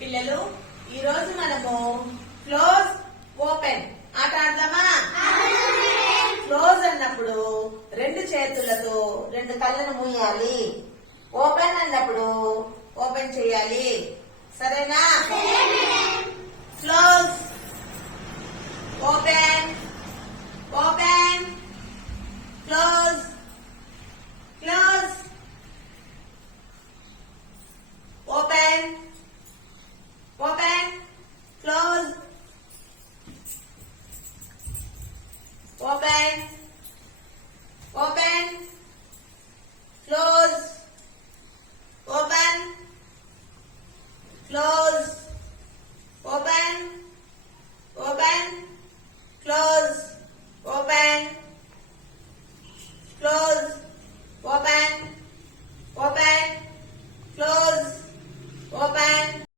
పిల్లలు ఈ రోజు మనము క్లోజ్ ఓపెన్ ఆట ఆడదామా? క్లోజ్ అన్నప్పుడు రెండు చేతులతో రెండు కళ్ళను మూయాలి. ఓపెన్ అన్నప్పుడు ఓపెన్ చేయాలి. సరేనా? Close open